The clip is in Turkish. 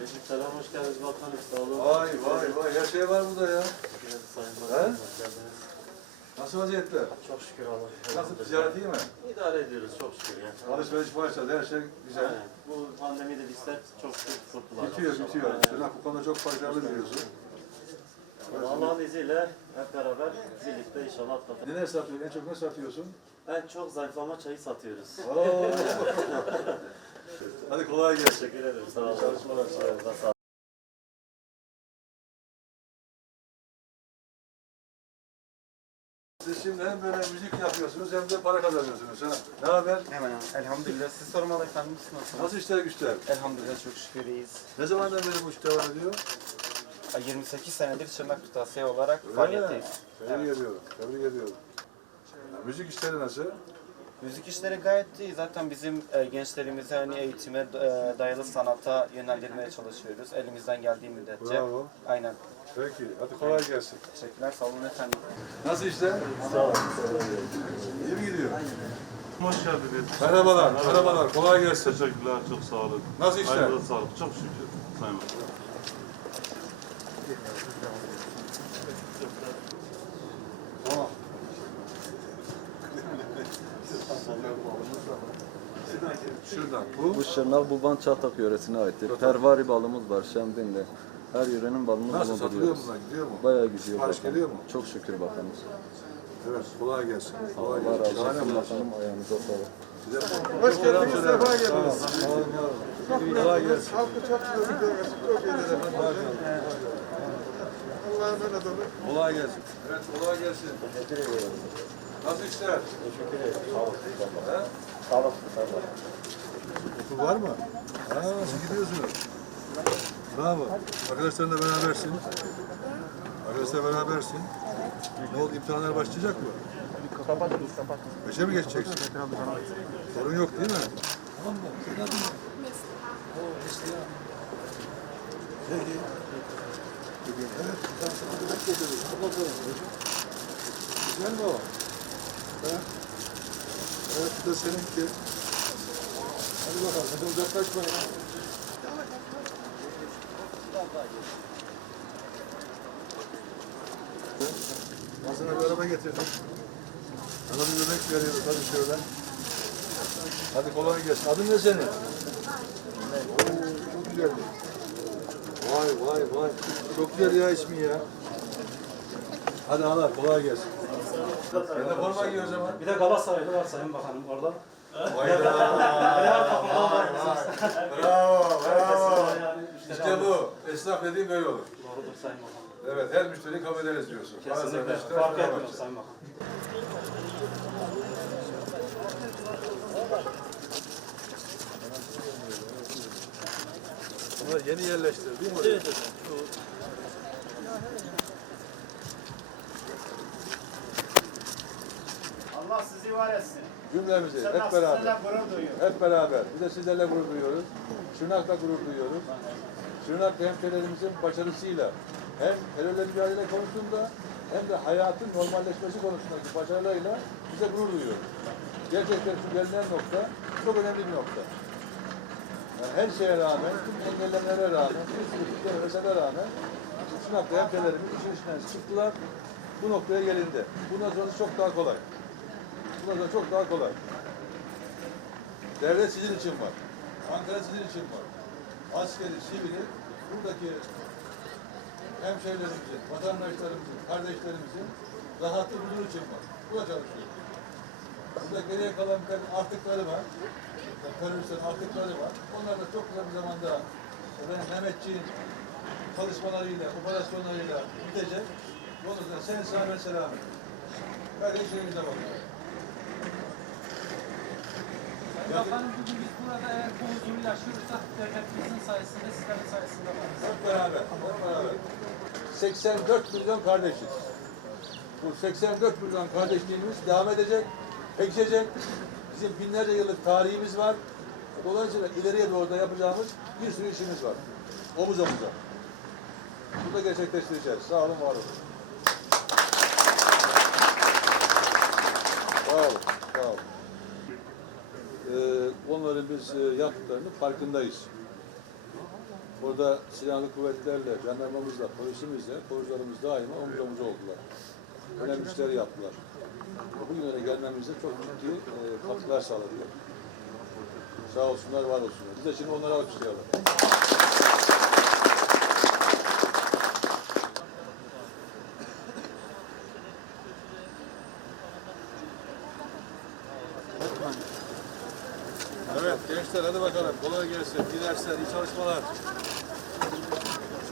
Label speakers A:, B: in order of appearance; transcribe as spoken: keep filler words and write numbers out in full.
A: Aleykümselam, hoş geldiniz bakanım. Sağ olun.
B: Vay vay vay, her şey var burada ya.
A: Evet, Sayın Bakanım, hoş geldiniz.
B: Nasıl vaziyetler?
A: Çok şükür Allah'a.
B: Nasıl, ticaret iyi mi?
A: İdare ediyoruz çok şükür ya.
B: Alışveriş başladı, her şey güzel.
A: Aynen. Bu pandemide bizler çok şükür kurtular.
B: Bitiyor,
A: inşallah.
B: bitiyor.
A: Aynen.
B: Şuna bu konuda çok başarılı biliyorsun.
A: Allah'ın izniyle hep beraber birlikte inşallah atlatalım.
B: Neler satıyorsun? En çok ne satıyorsun?
A: En çok zayıflama çayı satıyoruz.
B: Oo. Hadi kolay gelsin.
A: Teşekkür ederim. Sağ olun.
B: Çalışmalar, sağ olun.
A: Sağ olun.
B: Siz şimdi hem böyle müzik yapıyorsunuz hem de para kazanıyorsunuz. Ha? Ne haber?
C: Hemen hemen. Elhamdülillah. Siz sormalı efendim. Siz nasılsınız?
B: Nasıl işler güçler?
C: Elhamdülillah çok şükür iyiyiz.
B: Ne zamandan beri bu iş devam ediyor?
C: yirmi sekiz senedir Çırnak Kırtasiye olarak
B: Öyle mi?
C: faaliyetteyiz.
B: Tebrik
C: Evet.
B: ediyorum, tebrik ediyorum. Müzik işleri nasıl?
C: Müzik işleri gayet iyi. Zaten bizim e, gençlerimizi hani eğitime e, dayalı sanata yönlendirmeye çalışıyoruz. Elimizden geldiği müddetçe.
B: Bravo.
C: Aynen.
B: Peki, hadi kolay gelsin.
C: Teşekkürler. Sağ olun efendim.
B: Nasıl işler?
A: Sağ olun.
B: İyi mi gidiyor?
D: Hoş geldiniz.
B: Merhabalar, merhabalar. Kolay gelsin.
D: Teşekkürler, çok sağ olun.
B: Nasıl işler?
D: Hayırlı sağlık, çok şükür. Sayın Bakanım.
B: Tamam. Şuradan. Bu?
E: Bu Şırnak Bulban Çatak yöresine aittir. Pervari balımız var Şemdin'de. Her yörenin balını
B: Nasıl satılıyor
E: bulunduruyoruz.
B: bunlar? Gidiyor mu?
E: Bayağı gidiyor
B: Sipariş
E: bakalım.
B: geliyor mu?
E: Çok şükür bakalım.
B: Evet, kolay gelsin. Kolay
E: Allah
B: gelsin.
E: razı
B: Şahane
E: olsun
B: bu.
E: bakalım ayağınıza sağlık.
B: Hoş geldiniz, sefa geldiniz. Kolay gelsin.
F: Halkı çok güzel görmesi, çok iyidir efendim. Allah'a emanet olun.
B: Kolay gelsin. Evet, kolay gelsin. Nasıl işler?
E: Teşekkür ederim. Sağ olasın.
B: He?
E: Sağ olasın.
B: Okul var mı? Ha, siz gidiyorsunuz. Bravo. Arkadaşlarınla berabersin. Arkadaşlarla berabersin. Ne oldu, imtihanlar başlayacak mı?
C: Kapatınız, kapatınız.
B: Beşe mi geçeceksin? Sorun yok değil mi? Tamam mı? Senin adın ne? Oo, Neslihan. Peki. Peki. Evet, ben sana demek geliyorum. Kapatalım. Güzel mi o? Ha? Evet, bu da seninki. Hadi bakalım, hadi uzaklaşma ya. Ağzına bir araba getirdim. Sana bir bebek veriyoruz, hadi şöyle. Hadi kolay gelsin. Adın ne senin? Oo, çok güzeldi. Vay vay vay. Çok güzel ya ismi ya. Hadi Allah kolay gelsin. Ben de forma giy o zaman.
G: Bir de Galatasaraylı var Sayın Bakanım orada.
B: Hayda. Bravo, bravo. İşte bu. Esnaf dediğim böyle olur.
G: Doğrudur Sayın Bakanım.
B: Evet, her müşteriyi kabul ederiz diyorsun.
G: Kesinlikle.
B: Bazen işte
G: Fark
B: şuna
G: etmiyor
B: bakacağız.
G: Sayın Bakanım.
B: Bunlar yeni yerleştirildi değil mi? Evet, evet.
H: Allah sizi var etsin.
B: Cümlemizi hep
H: Sizlerle
B: beraber.
H: gurur duyuyorum.
B: Hep beraber. Biz de sizlerle gurur duyuyoruz. Şırnak'la gurur duyuyoruz. Şırnak hemşehrilerimizin başarısıyla hem terörle mücadele konusunda hem de hayatın normalleşmesi konusundaki başarılarıyla bize gurur duyuyoruz. Gerçekten şu gelinen nokta çok önemli bir nokta. Yani her şeye rağmen, tüm engellemelere rağmen, bir sürü türlü meselelere rağmen Şırnak'ta hemşehrilerimiz işin içinden çıktılar. Bu noktaya gelindi. Bundan sonrası çok daha kolay. Bundan sonra çok daha kolay. Devlet sizin için var. Ankara sizin için var. Askeri, sivili, buradaki hemşehrilerimizin, vatandaşlarımızın, kardeşlerimizin rahatı huzur için var. Burada çalışıyor. Burada geriye kalan artıkları var. Teröristlerin artıkları var. Onlar da çok kısa bir zamanda efendim, Mehmetçiğin çalışmalarıyla, operasyonlarıyla bitecek. Onun için sen sağ selamet. Kardeşlerimize bakıyoruz.
G: Bakanım bugün biz burada eğer bu huzuru yaşıyorsak devletimizin sayesinde, sizlerin sayesinde varız.
B: Hep beraber, hep beraber. seksen dört milyon kardeşiz. Bu seksen dört milyon kardeşliğimiz devam edecek, pekişecek. Bizim binlerce yıllık tarihimiz var. Dolayısıyla ileriye doğru da yapacağımız bir sürü işimiz var. Omuz omuza. Bunu da gerçekleştireceğiz. Sağ olun, var olun. Sağ olun, sağ olun. Ee, onların biz e, yaptıklarının farkındayız. Burada silahlı kuvvetlerle, jandarmamızla, polisimizle, korucularımız daima omuz omuz oldular. Önemli işler yaptılar. Bugünlere gelmemizde çok ciddi e, katkılar sağladılar. Sağ olsunlar, var olsunlar. Biz de şimdi onları alkışlayalım. Evet gençler hadi bakalım. Kolay gelsin. İyi dersler, iyi çalışmalar.